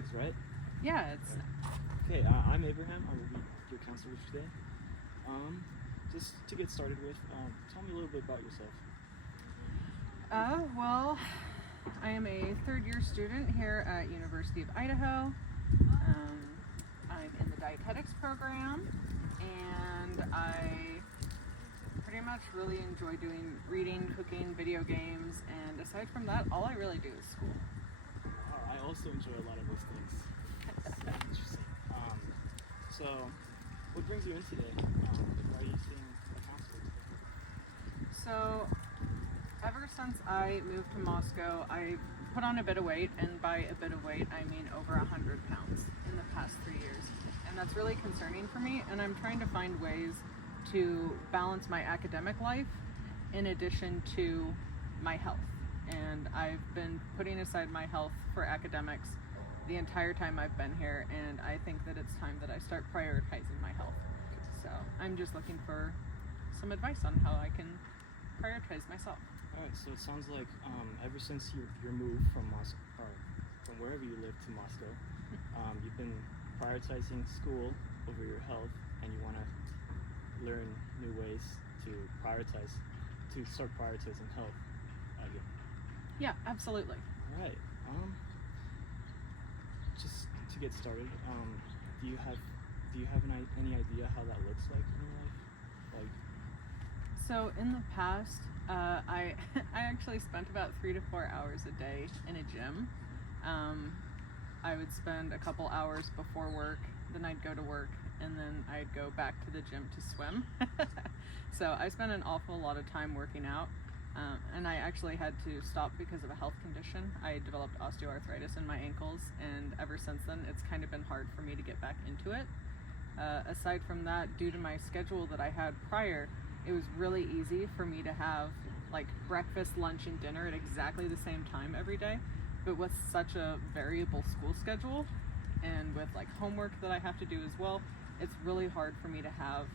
snacks, right? Yeah, it's Okay, I'm Abraham. I will be your counselor today. Just to get started with, tell me a little bit about yourself. well, I am a third-year student here at University of Idaho. I'm in the dietetics program, and I pretty much really enjoy doing reading, cooking, video games, and aside from that, all I really do is school. Wow, I also enjoy a lot of those things. So interesting. So, what brings you in today? Why are you seeing a counselor today? So, ever since I moved to Moscow, I put on a bit of weight, and by a bit of weight, I mean over 100 pounds in the past 3 years. And that's really concerning for me, and I'm trying to find ways to balance my academic life in addition to my health. And I've been putting aside my health for academics the entire time I've been here, and I think that it's time that I start prioritizing my health. So I'm just looking for some advice on how I can prioritize myself. Alright, so it sounds like ever since your move from Moscow, or from wherever you live to Moscow, you've been prioritizing school over your health, and you want to learn new ways to start prioritizing health again. Yeah, absolutely. All right. Just to get started, do you have any idea how that looks like in your life? Like, So in the past, I I actually spent about 3 to 4 hours a day in a gym. I would spend a couple hours before work, then I'd go to work, and then I'd go back to the gym to swim. So I spent an awful lot of time working out, and I actually had to stop because of a health condition. I developed osteoarthritis in my ankles, and ever since then it's kind of been hard for me to get back into it. Aside from that, due to my schedule that I had prior, it was really easy for me to have like breakfast, lunch, and dinner at exactly the same time every day. But with such a variable school schedule and with like homework that I have to do as well, it's really hard for me to have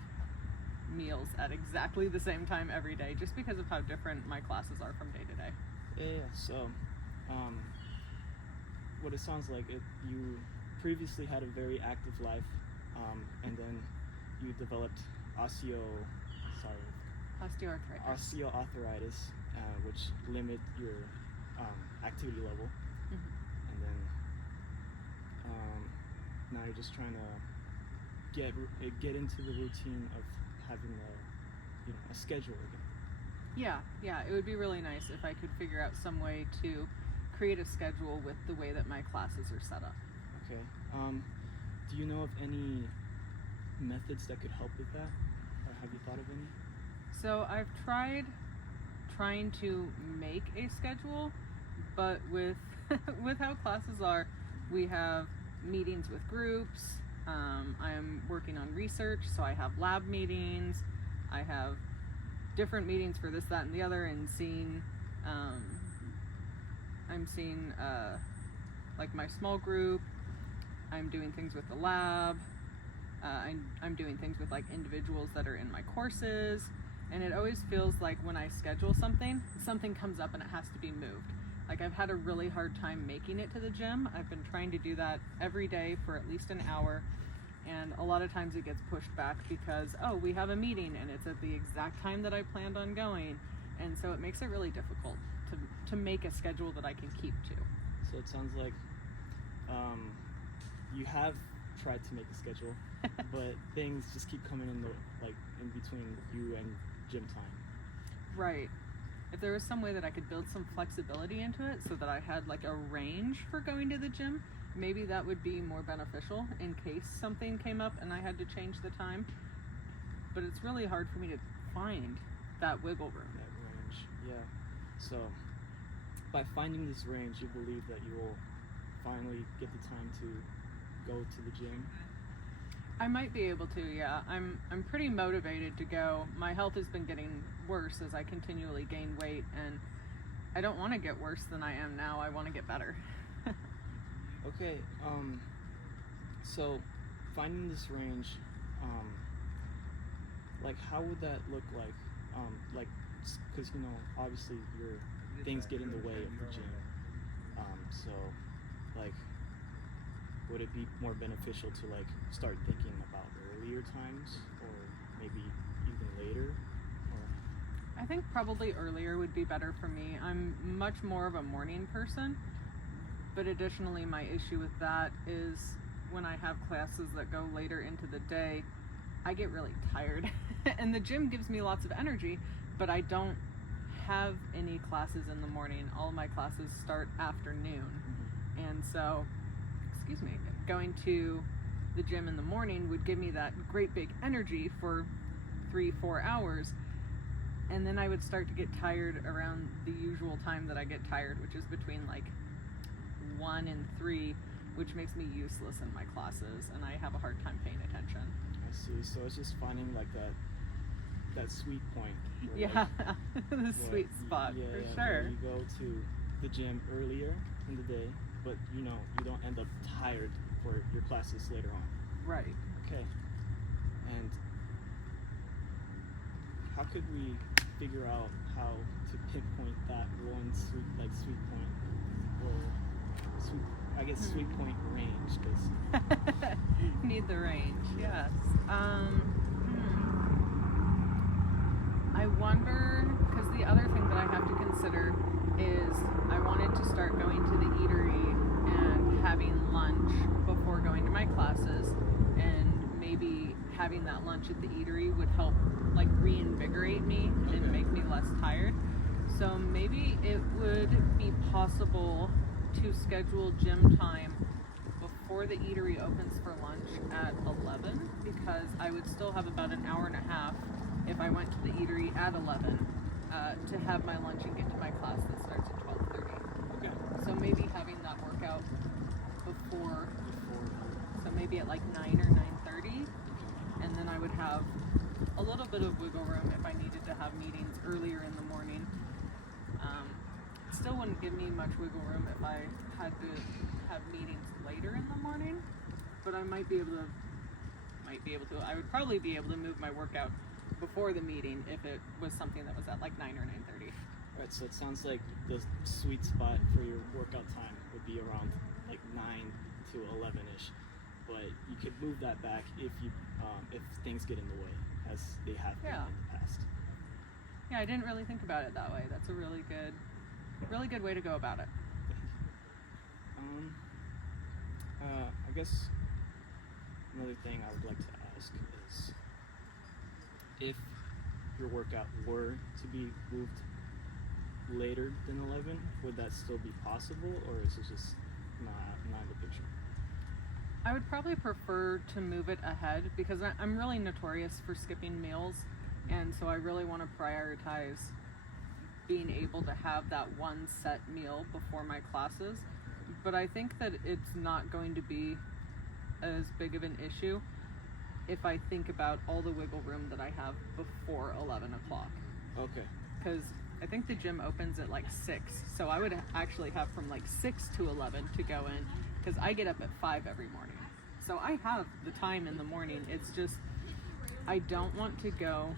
meals at exactly the same time every day, just because of how different my classes are from day to day. yeah. So, what it sounds like, you previously had a very active life, and then you developed osteoarthritis, which limit your activity level, and then now you're just trying to get into the routine of having a schedule again. Yeah, it would be really nice if I could figure out some way to create a schedule with the way that my classes are set up. Okay. Do you know of any methods that could help with that, or have you thought of any? So I've trying to make a schedule, but with with how classes are, we have meetings with groups. I'm working on research, so I have lab meetings. I have different meetings for this, that, and the other, and I'm seeing like my small group. I'm doing things with the lab. I'm doing things with like individuals that are in my courses, and it always feels like when I schedule something comes up and it has to be moved. Like I've had a really hard time making it to the gym. I've been trying to do that every day for at least an hour, and a lot of times it gets pushed back because, oh, we have a meeting and it's at the exact time that I planned on going, and so it makes it really difficult to make a schedule that I can keep to. So it sounds like you have tried to make a schedule, but things just keep coming in between you and gym time. Right. If there was some way that I could build some flexibility into it so that I had like a range for going to the gym, maybe that would be more beneficial in case something came up and I had to change the time. But it's really hard for me to find that wiggle room. That range, yeah. So by finding this range, you believe that you will finally get the time to go to the gym? I might be able to, yeah. I'm pretty motivated to go. My health has been getting worse as I continually gain weight, and I don't want to get worse than I am now. I want to get better. Okay, so finding this range, like how would that look like, because obviously things get in the way of the gym, so like would it be more beneficial to like start thinking about earlier times or maybe even later? Or I think probably earlier would be better for me. I'm much more of a morning person, but additionally, my issue with that is when I have classes that go later into the day, I get really tired. And the gym gives me lots of energy, but I don't have any classes in the morning. All of my classes start afternoon. And so, going to the gym in the morning would give me that great big energy for 3-4 hours. And then I would start to get tired around the usual time that I get tired, which is between like 1 and 3, which makes me useless in my classes, and I have a hard time paying attention. I see. So it's just finding like that sweet point. Yeah, the sweet spot, for sure. Where you go to the gym earlier in the day, but you don't end up tired for your classes later on. Right. Okay. And how could we figure out how to pinpoint that one sweet point, or sweet point range? Cause Need the range, yes. I wonder, because the other thing that I have to consider is I wanted to start going to the eatery and having lunch before going to my classes, and maybe having that lunch at the eatery would help like reinvigorate me and make me less tired. So maybe it would be possible to schedule gym time before the eatery opens for lunch at 11, because I would still have about an hour and a half if I went to the eatery at 11 to have my lunch and get to my class that starts at 12:30. Okay. So maybe having that workout before, so maybe at like 9 or 9:30, and then I would have a little bit of wiggle room if I needed to have meetings earlier in the morning. It still wouldn't give me much wiggle room if I had to have meetings later in the morning, but I might be able to. I would probably be able to move my workout before the meeting if it was something that was at like 9 or 9:30. Right, so it sounds like the sweet spot for your workout time would be around like 9 to 11ish, but you could move that back if things get in the way, as they have been in the past. Yeah, I didn't really think about it that way. That's a really good way to go about it. I guess another thing I would like to ask is, if your workout were to be moved later than 11, would that still be possible, or is it just not in the picture? I would probably prefer to move it ahead, because I'm really notorious for skipping meals, and so I really want to prioritize being able to have that one set meal before my classes. But I think that it's not going to be as big of an issue if I think about all the wiggle room that I have before 11 o'clock. Okay. Because I think the gym opens at like 6, so I would actually have from like 6 to 11 to go in, because I get up at 5 every morning. So I have the time in the morning. It's just I don't want to go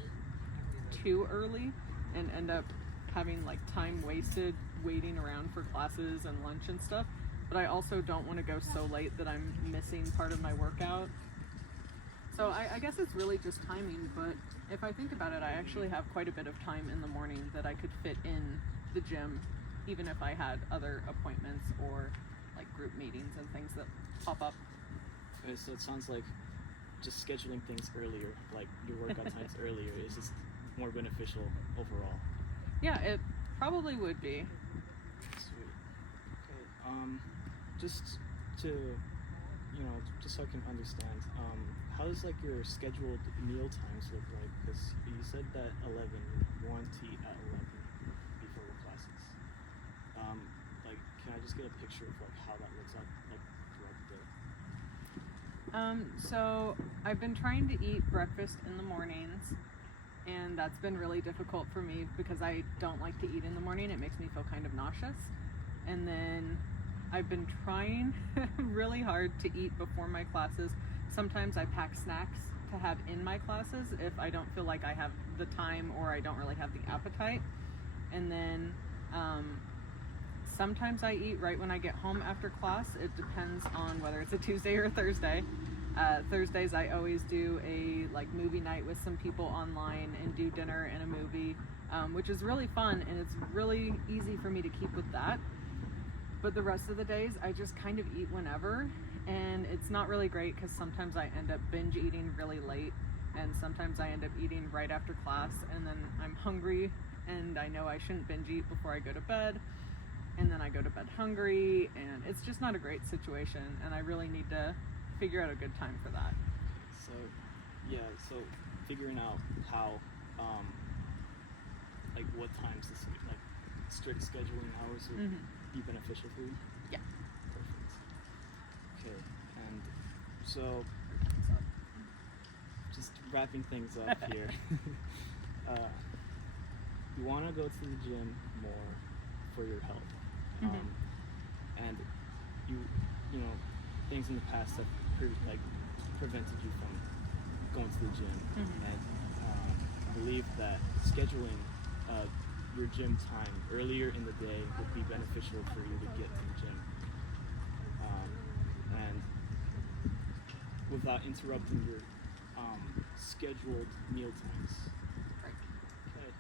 too early and end up having like time wasted waiting around for classes and lunch and stuff. But I also don't want to go so late that I'm missing part of my workout. So I guess it's really just timing, but if I think about it, I actually have quite a bit of time in the morning that I could fit in the gym, even if I had other appointments or like group meetings and things that pop up. Okay, so it sounds like just scheduling things earlier, like your workout times earlier, is just more beneficial overall. Yeah, it probably would be. Sweet. Okay. Just to, just so I can understand, how does like your scheduled meal times look like? Because you said that 11, you want to eat at 11 before your classes. Like, can I just get a picture of like how that looks like throughout the day? So I've been trying to eat breakfast in the mornings, and that's been really difficult for me because I don't like to eat in the morning. It makes me feel kind of nauseous. And then I've been trying really hard to eat before my classes. Sometimes I pack snacks to have in my classes if I don't feel like I have the time or I don't really have the appetite. And then Sometimes I eat right when I get home after class. It depends on whether it's a Tuesday or a Thursday. Thursdays I always do a movie night with some people online and do dinner and a movie, which is really fun, and it's really easy for me to keep with that. But the rest of the days I just kind of eat whenever, and it's not really great because sometimes I end up binge eating really late, and sometimes I end up eating right after class, and then I'm hungry and I know I shouldn't binge eat before I go to bed, and then I go to bed hungry, and it's just not a great situation, and I really need to figure out a good time for that. So, yeah, so figuring out how, what times, strict scheduling hours would be beneficial for you? Yeah. Perfect. Okay, and so, just wrapping things up here, you want to go to the gym more for your health, and you know, things in the past have prevented you from going to the gym, and I believe that scheduling your gym time earlier in the day would be beneficial for you to get to the gym, and without interrupting your scheduled meal times. Right. Okay.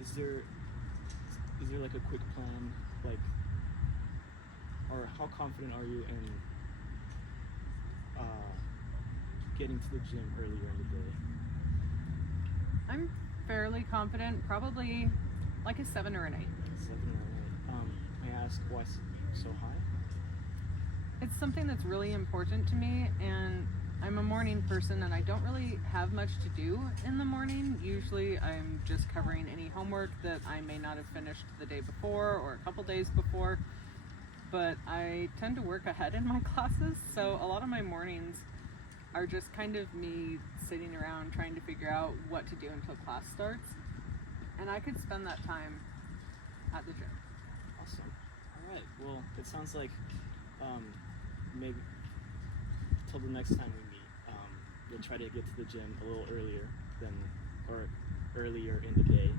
Is there a quick plan, or how confident are you in getting to the gym earlier in the day? I'm fairly confident, probably like a 7 or an 8. 7 or 8. May I ask why so high? It's something that's really important to me, and I'm a morning person and I don't really have much to do in the morning. Usually I'm just covering any homework that I may not have finished the day before or a couple days before, but I tend to work ahead in my classes, so a lot of my mornings are just kind of me sitting around trying to figure out what to do until class starts, and I could spend that time at the gym. Awesome. All right. Well, it sounds like maybe till the next time we meet, you'll try to get to the gym a little earlier in the day.